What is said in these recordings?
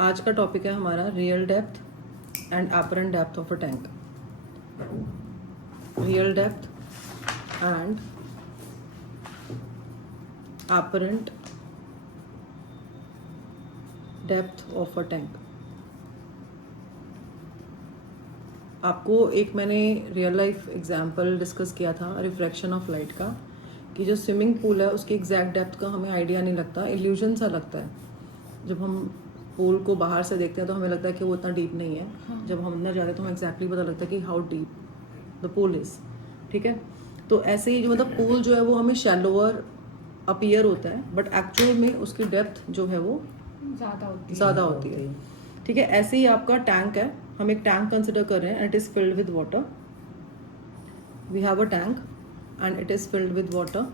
आज का टॉपिक है हमारा real depth and apparent depth of a tank. Real depth and apparent depth of a tank. आपको एक मैंने रियल लाइफ एग्जांपल डिस्कस किया था रिफ्रैक्शन ऑफ लाइट का, कि जो स्विमिंग पूल है उसकी एग्जैक्ट डेप्थ का हमें आइडिया नहीं लगता, इल्यूजन सा लगता है. जब हम पूल को बाहर से देखते हैं तो हमें लगता है कि वो इतना डीप नहीं है. जब हम अंदर जाते हैं तो हमें एग्जैक्टली पता लगता है कि how deep the pool is. ठीक है, तो ऐसे ही जो मतलब पूल जो है वो हमें शैलोअर अपीयर होता है, बट एक्चुअल में उसकी डेप्थ जो है वो ज़्यादा होती है. ठीक है, ऐसे ही आपका टैंक है. हम एक टैंक कंसिडर कर रहे हैं and it is filled with water. We have a tank and it is filled with water.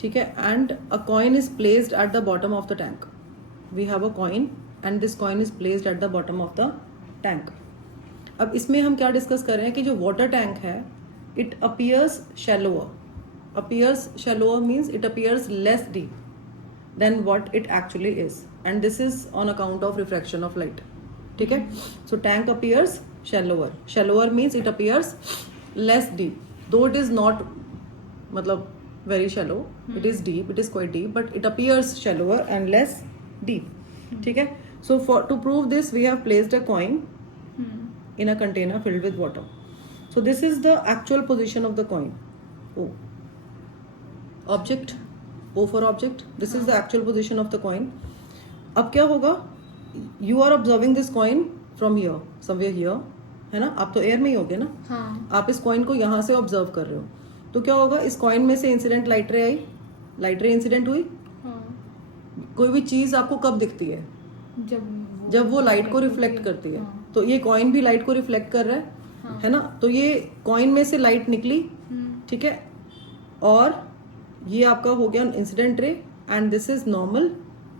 ठीक है, and a coin is placed at the bottom of the tank. We have a coin and this coin is placed at the bottom of the tank. अब इसमें हम क्या discuss कर रहे हैं कि जो वाटर टैंक है it appears shallower. appears shallower means it appears less deep than what it actually is, and this is on account of refraction of light. ठीक है, so tank appears shallower. Shallower means it appears less deep, though it is not मतलब very shallow. It is deep, it is quite deep, but it appears shallower and less deep. ठीक है, so for to prove this we have placed a coin in a container filled with water. So this is the actual position of the coin. O. Object, O for object. This is the actual position of the coin. अब क्या होगा, you are observing this coin from here, somewhere here, है ना. आप तो air में ही होगे ना. हाँ. आप इस कॉइन को यहाँ से ऑब्जर्व कर रहे हो, तो क्या होगा, इस कॉइन में से इंसिडेंट लाइट रे आई, लाइट रे इंसिडेंट हुई. हाँ. कोई भी चीज आपको कब दिखती है, जब वो लाइट को रिफ्लेक्ट करती है. हाँ. तो ये कॉइन भी लाइट को रिफ्लेक्ट कर रहा है. हाँ. है ना. तो ये कॉइन में से लाइट निकली. ठीक है, और ये आपका हो गया incident ray and this is normal.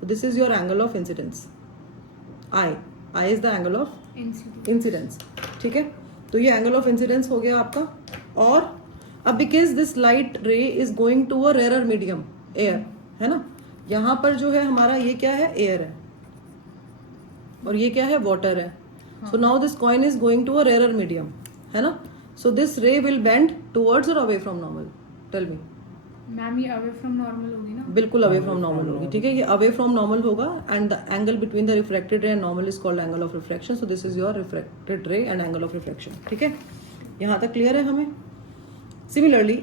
This is your angle of incidence. I is the angle of incidence. ठीक है, तो ये एंगल ऑफ इंसिडेंस हो गया आपका. और अब because this light ray is going to a rare medium, air, है ना. यहाँ पर जो है हमारा ये क्या है, एयर है, और ये क्या है, वाटर है. So now this coin is going to a rare medium, है ना. So this ray will bend towards और away from normal. Tell me ma'am, ये अवे फ्रॉम नॉर्मल होगी ना. बिल्कुल अवे फ्रॉम नॉर्मल होगी. ठीक है, ये अवे फ्रॉम नॉर्मल होगा and the angle between the refracted रे and normal is called angle of refraction. So this is your refracted रे एंड एंगल ऑफ रिफ्रैक्शन. ठीक है, यहाँ तक क्लियर है हमें. सिमिलरली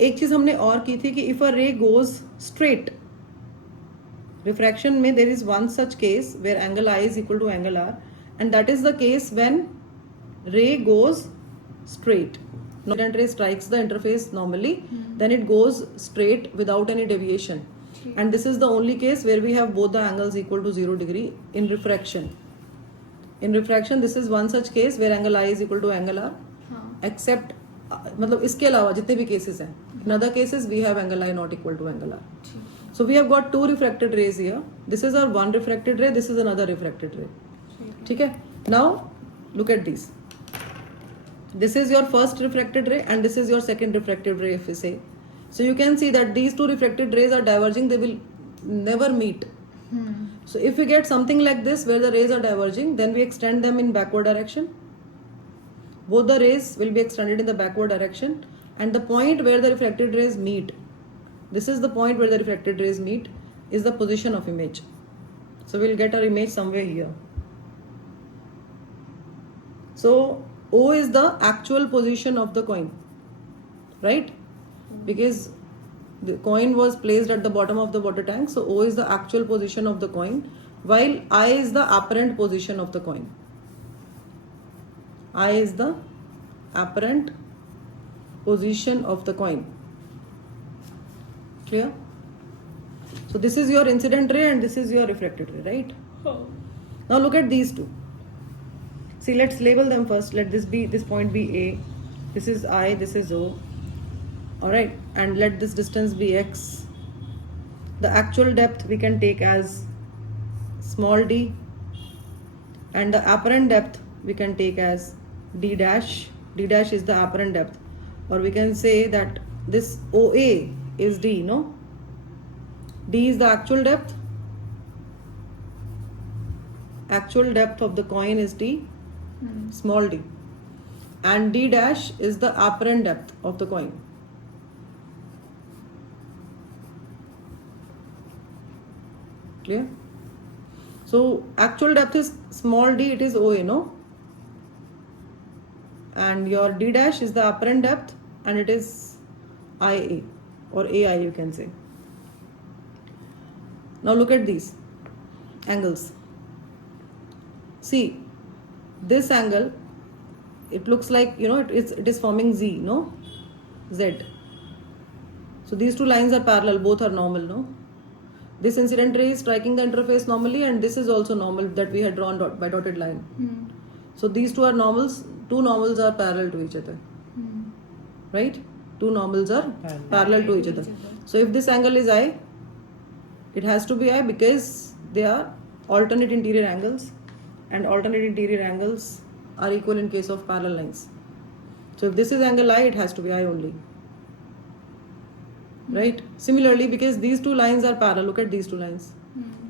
एक चीज हमने और की थी कि इफ अ रे गोज स्ट्रेट, रिफ्रैक्शन में there is one such case where angle I is equal to angle R, and that is the case when ray goes straight. Incident ray strikes the interface normally, then it goes straight without any deviation. And this is the only case where we have both the angles equal to 0 degree in refraction. In refraction, this is one such case where angle I is equal to angle R. Except मतलब इसके अलावा जितने भी cases हैं, in other cases we have angle I not equal to angle R. So we have got two refracted rays here. This is our one refracted ray, this is another refracted ray. ठीक है, now look at these. This is your first refracted ray and this is your second refracted ray, if we say. So you can see that these two refracted rays are diverging, they will never meet. So if we get something like this where the rays are diverging, then we extend them in backward direction. Both the rays will be extended in the backward direction, and the point where the refracted rays meet, this is the point where the refracted rays meet, is the position of image. So we'll get our image somewhere here. So O is the actual position of the coin, right? Because the coin was placed at the bottom of the water tank, so O is the actual position of the coin, while I is the apparent position of the coin. I is the apparent position of the coin. Clear? So this is your incident ray and this is your refracted ray, right? Now look at these two. See, let's label them first. Let this point be A, this is I, this is O. Alright, and let this distance be X. The actual depth we can take as small d, and the apparent depth we can take as d dash. D dash is the apparent depth, or we can say that this OA is D, no? D is the actual depth. Actual depth of the coin is D, small d. And D dash is the apparent depth of the coin. Clear? So actual depth is small d, it is OA, no? And your D dash is the apparent depth and it is IA or AI, you can say. Now look at these angles. See, this angle, it looks like, you know, it is forming Z, no? Z. So these two lines are parallel, both are normal, no? This incident ray is striking the interface normally, and this is also normal that we had drawn by dotted line. So these two are normals, two normals are parallel to each other. Right? Two normals are parallel to each other. So if this angle is I, it has to be I because they are alternate interior angles, and alternate interior angles are equal in case of parallel lines. So if this is angle I, it has to be I only. Right? Similarly, because these two lines are parallel, look at these two lines.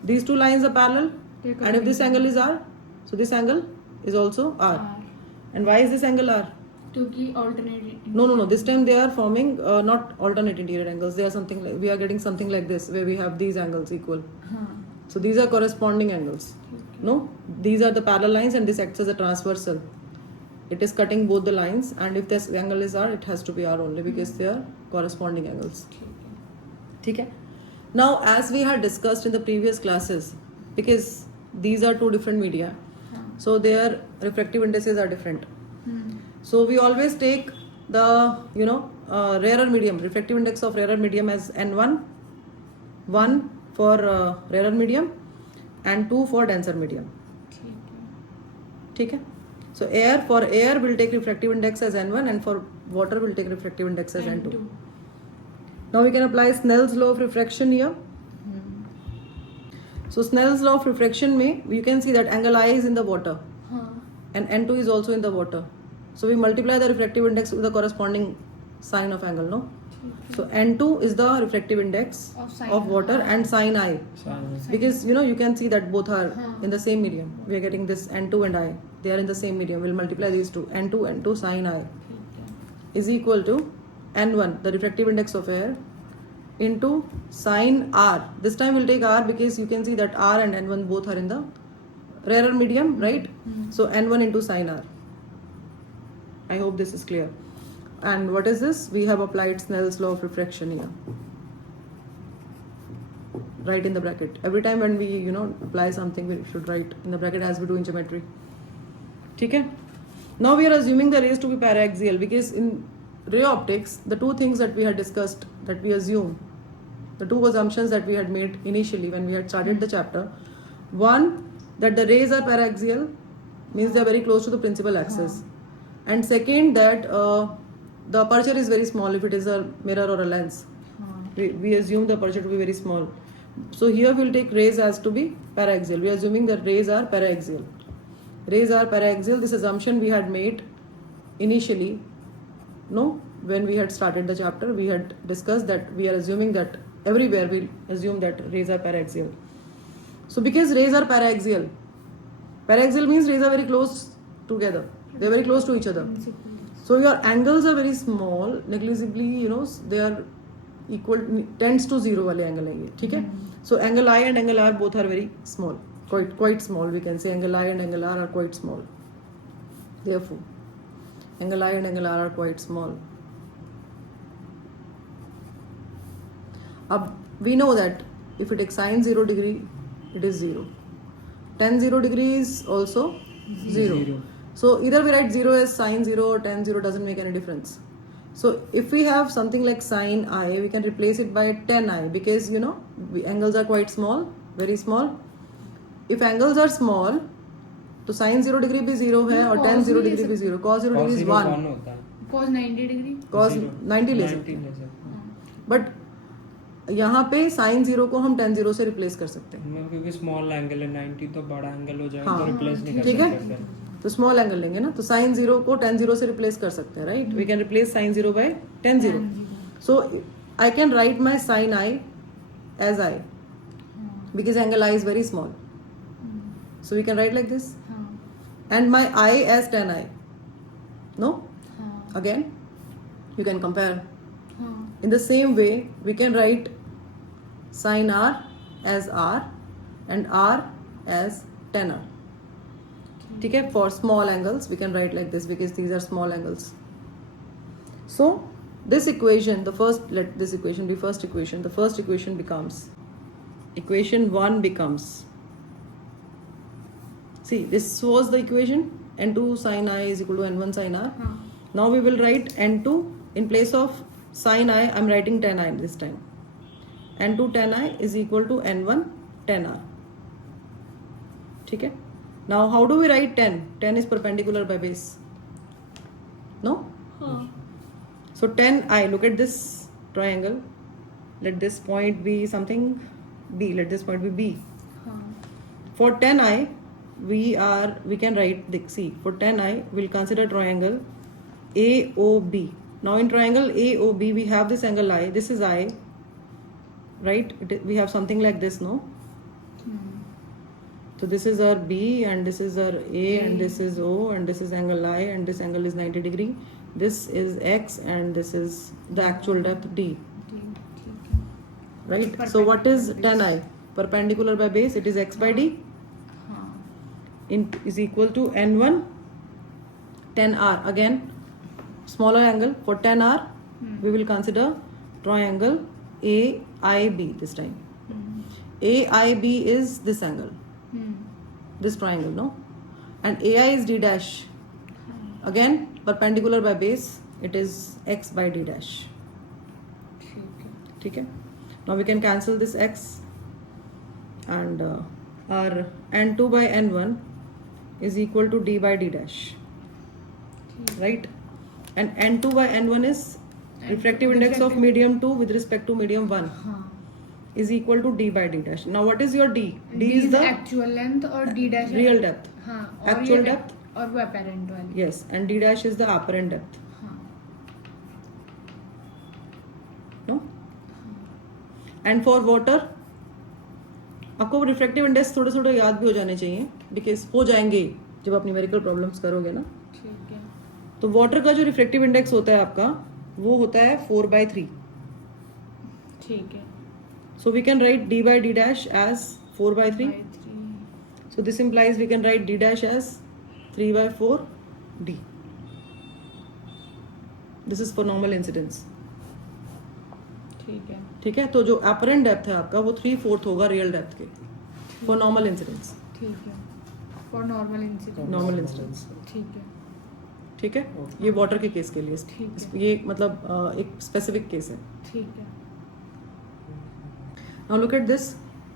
These two lines are parallel, and if this angle is R, so this angle is also R. And why is this angle R? क्योंकि alternate. No. This time they are forming not alternate interior angles. They are something like, we are getting something like this where we have these angles equal. So these are corresponding angles. No, these are the parallel lines, and this acts as a transversal. It is cutting both the lines, and if this angle is R, it has to be R only because they are corresponding angles. Okay. Now, as we had discussed in the previous classes, because these are two different media, so their refractive indices are different. So we always take the rarer medium, refractive index of rarer medium as N1, 1 for rarer medium, and 2 for denser medium. Okay. So for air will take refractive index as N1, and for water will take refractive index as N2. Now we can apply Snell's law of refraction here. So Snell's law of refraction may, you can see that angle I is in the water and N2 is also in the water. So we multiply the refractive index with the corresponding sign of angle, no? So N2 is the refractive index of water and sin I. Because you can see that both are in the same medium. We are getting this N2 and I. They are in the same medium. We'll multiply these two. N2 sin I is equal to N1, the refractive index of air, into sin R. This time we'll take R because you can see that R and N1 both are in the rarer medium, right? So N1 into sin R. I hope this is clear. And what is this? We have applied Snell's law of refraction here. Write in the bracket. Every time when we, apply something, we should write in the bracket as we do in geometry. Okay? Now we are assuming the rays to be paraxial because in ray optics, the two things that we had discussed, that we assume, the two assumptions that we had made initially when we had started the chapter. One, that the rays are paraxial, means they are very close to the principal axis. And second, that the aperture is very small if it is a mirror or a lens. We assume the aperture to be very small. So here we'll take rays as to be paraxial. We are assuming that rays are paraxial. Rays are paraxial. This assumption we had made initially. No, when we had started the chapter, we had discussed that we are assuming that everywhere we assume that rays are paraxial. So because rays are paraxial means rays are very close together. They are very close to each other. So your angles are very small, negligibly, they are equal, tends to 0 wale angle hai ye, theek hai? So angle I and angle R both are very small, quite small. We can say angle I and angle R are quite small. Therefore, angle I and angle R are quite small. We know that if it takes sine 0 degree, it is 0. Tan 0 degree is also 0. So either we write 0 as sine 0 or tan 0, doesn't make any difference. So if we have something like sine I, we can replace it by tan I because angles are quite small, very small. If angles are small, तो sine 0 degree भी 0 है और tan 0 degree भी 0. Cos 0 degree is 1. Cos 90 degree. Cos 90 ले सकते हैं. But यहाँ पे sin 0 को हम tan 0 से रिप्लेस कर सकते हैं. क्योंकि स्मॉल एंगल है 90 तो बड़ा एंगल हो जाएगा तो रिप्लेस नहीं कर सकते. ठीक है. तो स्मॉल एंगल लेंगे ना, तो sin 0 को tan 0 से रिप्लेस कर सकते हैं, right? We can replace sin 0 by tan 0. So I can write my sin I as I because angle I is very small. So we can write like this. हाँ And my I as tan I. No? हाँ Again, you can compare. हाँ In the same way, we can write sin R as R and R as tan R. ठीक है? For small angles, we can write like this because these are small angles. So, this equation, let this equation be first equation. The first equation becomes, equation 1 becomes, see, this was the equation, n2 sin I is equal to n1 sin R. हाँ Now we will write n2 in place of sin I, I'm writing tan I this time. n2 tan I is equal to n1 tan R. ठीक है? Now how do we write tan? Tan is perpendicular by base. No? हाँ So tan I, look at this triangle. Let this point be something B. Let this point be B. हाँ For tan I, we can write, see, for tan I, we'll consider triangle AOB. Now in triangle AOB, we have this angle I. This is I, right? We have something like this, no? So this is our B and this is our A and this is O and this is angle I and this angle is 90 degree. This is X and this is the actual depth D, ठीक है right? So what is tan I? Perpendicular by base, it is X by D हाँ is equal to N1 tan R. Again, smaller angle. For tan R, we will consider triangle AIB this time. AIB is this angle, this triangle, no? And AI is D dash. Again, perpendicular by base, it is X by D dash. ठीक है ठीक है? Now we can cancel this X and our N2 by N1 is equal to D by D dash, right? And N2 by N1 is refractive index of medium 2 with respect to medium 1 हाँ is equal to D by D dash. Now what is your D? D is the actual length और D dash real depth. हाँ और Actual ये depth? और वो apparent वाली Yes, and D dash is the apparent depth. हाँ No? And for water, आपको refractive index थोड़े थोड़े याद भी हो जाने चाहिए बिकॉज हो जाएंगे जब आप न्यूमेरिकल प्रॉब्लम्स करोगे ना. ठीक है तो वाटर का जो रिफ्रैक्टिव इंडेक्स होता है आपका वो होता है 4/3. ठीक है So we can write D by D dash as 4/3. by 3 So this implies we can write D dash as 3/4 D. This is for normal incidence. ठीक है ठीक है? तो जो apparent डेप्थ है आपका वो 3/4 होगा रियल डेप्थ के for normal incidence. ठीक है for normal incident Normal incidence. ठीक है ठीक है? ये वाटर के केस के लिए. ठीक है। ये मतलब एक स्पेसिफिक केस है. ठीक है Now look at this.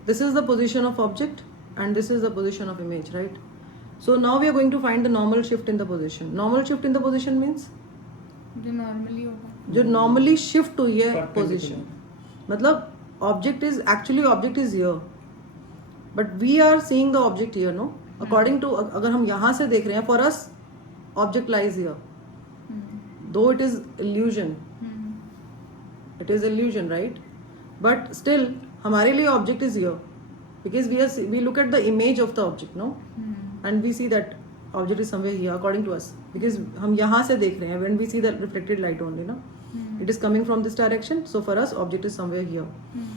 This is the position of object and this is the position of image, right? So now we are going to find the normal shift in the position. Normal shift in the position means जो normally होगा जो normally shift हुई है Perpendicular. position. मतलब object is here, but we are seeing the object here, no? According to अगर हम यहाँ से देख रहे हैं, for us object lies here. Though it is illusion, it is illusion, right? But still हमारे लिए object is here because we look at the image of the object, no? And we see that object is somewhere here according to us because हम यहाँ से देख रहे हैं. When we see the reflected light only, no? It is coming from this direction, so for us object is somewhere here.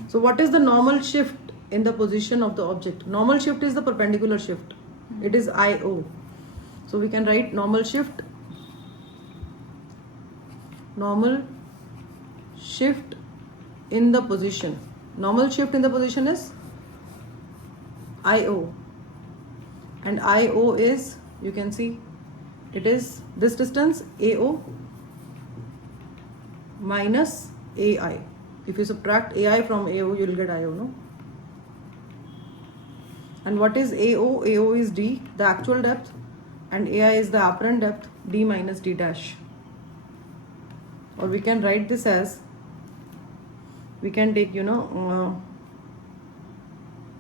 So what is the normal shift in the position of the object? Normal shift is the perpendicular shift. It is IO. So we can write normal shift in the position. Normal shift in the position is IO, and IO is, you can see, it is this distance AO minus AI. If you subtract AI from AO, you will get IO, no? And what is AO? AO is D, the actual depth, and AI is the apparent depth, D minus D dash. Or we can write this as, we can take,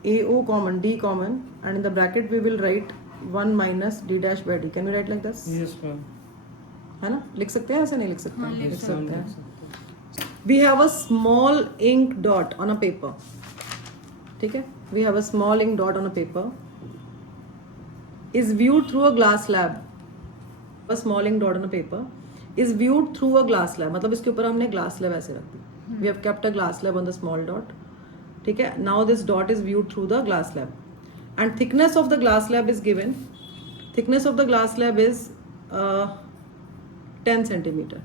AO common, D common, and in the bracket we will write 1 minus D dash by D. Can we write like this? Yes, ma'am. है ना? लिख सकते हैं, ऐसे नहीं लिख सकते हाँ, हैं? लिख लिख सकते हैं. We have a small ink dot on a paper. ठीक है, we have a small ink dot on a paper is viewed through a glass slab. A small ink dot on a paper is viewed through a glass slab. मतलब इसके ऊपर हमने glass slab ऐसे रख दी. We have kept a glass slab on the small dot. ठीक है, now this dot is viewed through the glass slab and thickness of the glass slab is given. Thickness of the glass slab is 10 centimeter.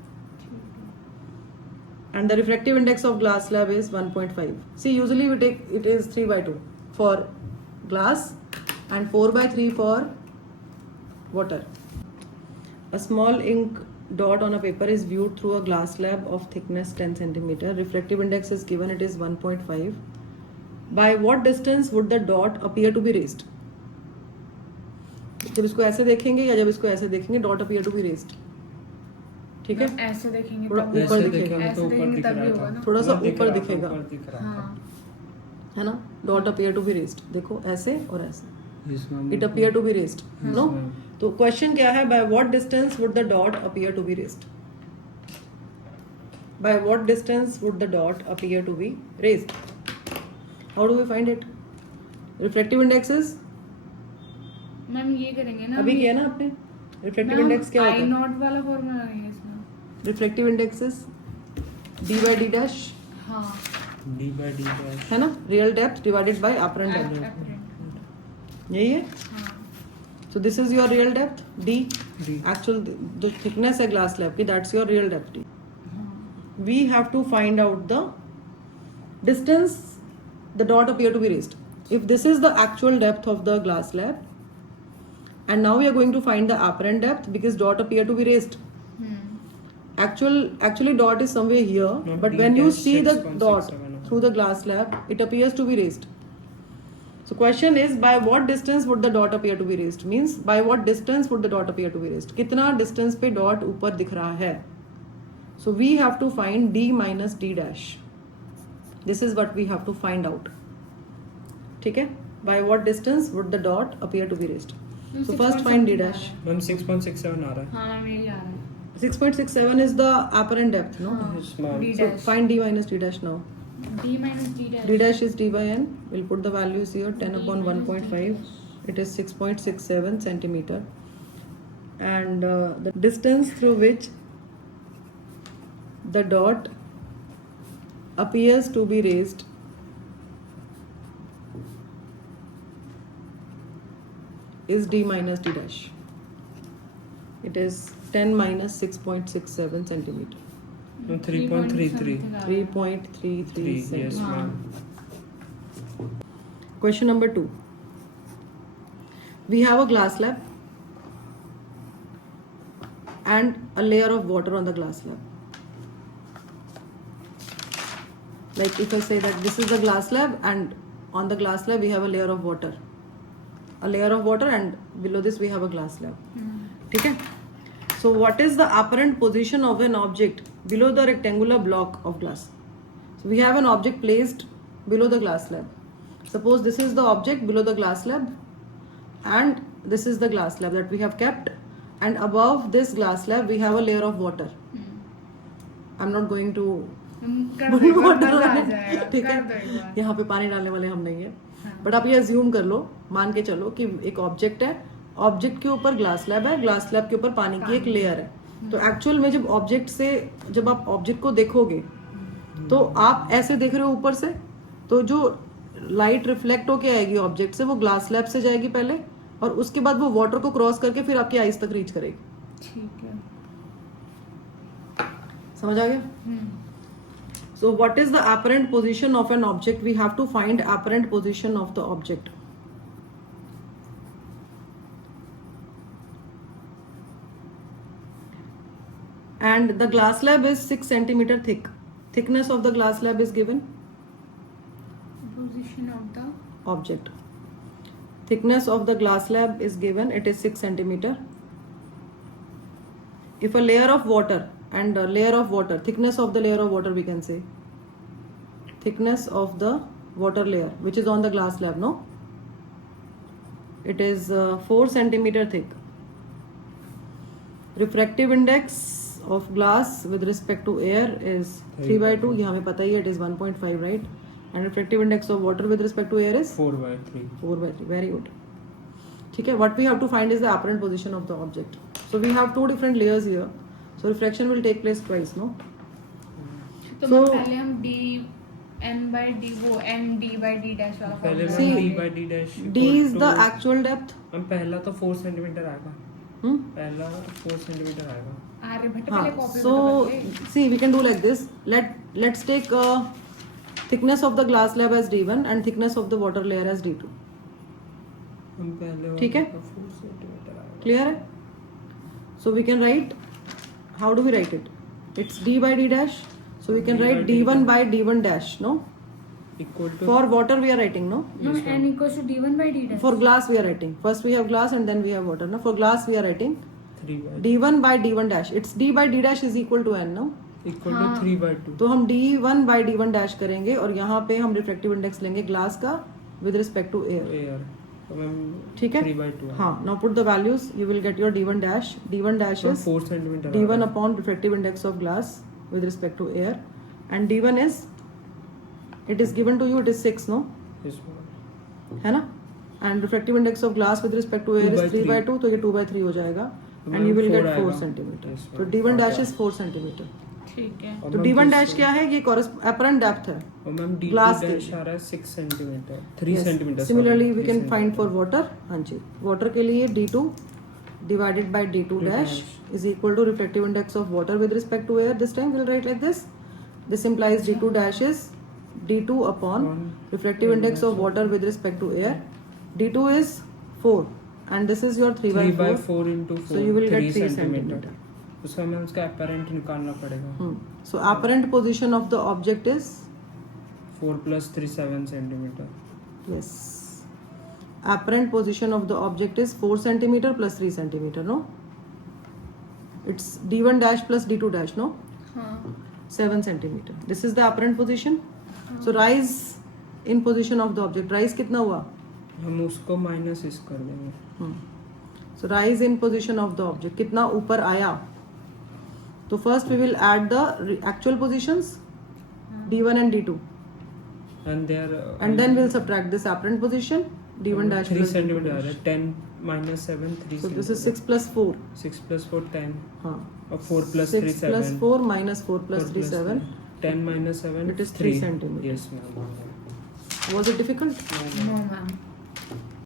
And the refractive index of glass slab is 1.5. See, usually we take it is 3/2 for glass and 4/3 for water. A small ink dot on a paper is viewed through a glass slab of thickness 10 centimeter. Refractive index is given, it is 1.5. By what distance would the dot appear to be raised? जब इसको ऐसे देखेंगे या जब इसको ऐसे देखेंगे, dot appear to be raised. ठीक है, ऐसे देखेंगे थोड़ा तब ऊपर ऐसे दिखेगा, देखेंगे तो ऐसे ऊपर देखेंगे दिख तब रहा भी था। होगा ना। थोड़ा सा दिख ऊपर रहा था, दिखेगा, ऊपर दिख रहा था। हाँ है ना, dot appear to be raised. देखो ऐसे और ऐसे, Yes, ma'am. it appear to be raised. Yes, No? ma'am. तो क्वेश्चन क्या है, by what distance would the dot appear to be raised? By what distance would the dot appear to be raised? How do we find it? Refractive index is, ma'am ये करेंगे ना अभी किया ना आपने, refractive index क्या होता आई है? नॉट वाला फॉर्मूला करेंगे इसमें। Refractive index is d by d dash, हाँ D by D dash. है ना, real depth divided by apparent depth. apparent, यही है. हाँ So this is your real depth d. D. Actual जो thickness है glass slab की, that's your real depth d. हाँ We have to find out the distance the dot appear to be raised. If this is the actual depth of the glass slab, and now we are going to find the apparent depth because dot appear to be raised. Actually dot is somewhere here, No, but D when you dash see the 6.67 dot through the glass slab, it appears to be raised. So question is, by what distance would the dot appear to be raised? Means by what distance would the dot appear to be raised? कितना distance पे dot ऊपर दिख रहा है? So we have to find d minus d dash. This is what we have to find out. ठीक है? By what distance would the dot appear to be raised? So first find d dash. Ma'am 6.67 आ रहा है। हाँ ma'am यही आ रहा है 6.67 is the apparent depth, no? हाँ Yes, ma'am. d So dash find d minus d dash now. d minus d dash D dash is d by n. We'll put the values here. 10 upon 1.5. It is 6.67 centimeter. And the distance through which the dot appears to be raised is d minus d dash. It is 10 minus 6.67 centimeter. No, 3.33. 3.33 3, yes, centimeter. हाँ. ma'am. Question number 2. We have a glass slab and a layer of water on the glass slab. Like if I say that this is the glass slab and on the glass slab we have a layer of water. A layer of water and below this we have a glass slab. ठीक है? So what is the apparent position of an object below the rectangular block of glass? So we have an object placed below the glass slab. Suppose this is the object below the glass slab and this is the glass slab that we have kept, and above this glass slab we have a layer of water. I'm not going to कर दो एक बार, मजा आ जाएगा ठीक कर दो है, एक बार यहाँ पे पानी डालने वाले हम नहीं है, हाँ. बट आप ये अज्यूम कर लो, मान के चलो कि एक ऑब्जेक्ट है, ऑब्जेक्ट के ऊपर ग्लास स्लैब है, ग्लास स्लैब के ऊपर पानी की एक लेयर है. तो एक्चुअल में जब आप ऑब्जेक्ट को देखोगे तो आप ऐसे देख रहे हो ऊपर से, तो जो लाइट रिफ्लेक्ट होके आएगी ऑब्जेक्ट से वो ग्लास स्लैब से जाएगी पहले, और उसके बाद वो वाटर को क्रॉस करके फिर आपकी आईज तक रीच करेगी. ठीक है. समझ आ गया? So what is the apparent position of an object? We have to find apparent position of the object. And the glass slab is 6 centimeter thick. Thickness of the glass slab is given. Position of the Object. Thickness of the glass slab is given. It is 6 centimeter. If a layer of water and a layer of water, thickness of the layer of water we can say. Thickness of the water layer which is on the glass slab, no? It is 4 centimeter thick. Refractive index of glass with respect to air is 3/2. ये हमें पता ही है, it is 1.5, right? And refractive index of water with respect to air is 4/3. 4/3. Very good. ठीक है. What we have to find is the apparent position of the object. So we have two different layers here. So refraction will take place twice, no? तो So- पहले हम D n by D वो n D by D dash वाला पहले formula See, D लगाएंगे। by D dash D is equal the to- actual depth. हम पहला तो 4 सेंटीमीटर आएगा. Hmm? पहला 4 सेंटीमीटर आएगा. आर्यभट्ट हाँ. पहले copy So see, we can do like this. Let's take thickness of the glass slab as D1 and thickness of the water layer as D2. हम पहले ठीक है? 4 सेंटीमीटर आएगा. Clear है? So we can write. How do we write it? It's D by D dash. So we can D by write D D1 by D1 dash. No. Equal to For water we are writing, no. no Yes, n equals to D1 by D dash For glass we are writing. First we have glass and then we have water. No. For glass we are writing 3 by D1 by D1 dash. It's D by D dash is equal to n, no. equal to हाँ. 3/2. तो हम D1 by D1 dash करेंगे और यहाँ पे हम reflective index लेंगे glass का with respect to air. Air. तो मैम ठीक है. 3/2. हाँ. Now put the values. You will get your D1 dash. D1 dash तो is 4 centimetre. D1 upon refractive index of glass with respect to air, and D1 is, it is given to you, it is 6, no, है ना, and refractive index of glass with respect to air 2 is by 3/2, तो ये 2/3 हो जाएगा, तो and you will 4 get 4 आएगा. centimeter. Yes, तो ma'am. D1 dash और is 4 centimeter. ठीक है और तो मैम D1 किस- dash क्या है, ये apparent depth है. और मैम D2 glass के dash लिए. आ रहा है 6 centimetre. 3 Yes. Centimetre. Similarly we can find for water. हाँ जी, water के लिए D2 divided by D2 dash is equal to refractive index of water with respect to air. This time we'll write like this. This implies D2 dash is D2 upon refractive index of water with respect to air. D2 is 4 and this is your 3/4. 3/4 into 4. So you will get 3 centimeter. centimeter. उसका हमें उसका apparent निकालना पड़ेगा. So apparent position of the object is 4 plus 3 7 centimeter. yes. Apparent position of the object is 4 centimeter plus 3 centimeter. No, it's D1 dash plus D2 dash. No, हाँ 7 centimeter. This is the apparent position. So rise in position of the object. Rise कितना हुआ? हम उसको minus इस कर देंगे. So rise in position of the object. कितना ऊपर आया? तो first we will add the actual positions D1 and D2, And there and then we'll subtract this apparent position D1 dash 3 plus D2 centimeter uh dash. रहा है. 10 minus 7 3 So this is 6 plus 4. 6 plus 4 10. हाँ. और 4 plus 3 6 7. plus 4 minus 4 plus 3 7. 10 minus 7. It is 3 centimeter. Yes, ma'am. Was it difficult? No ma'am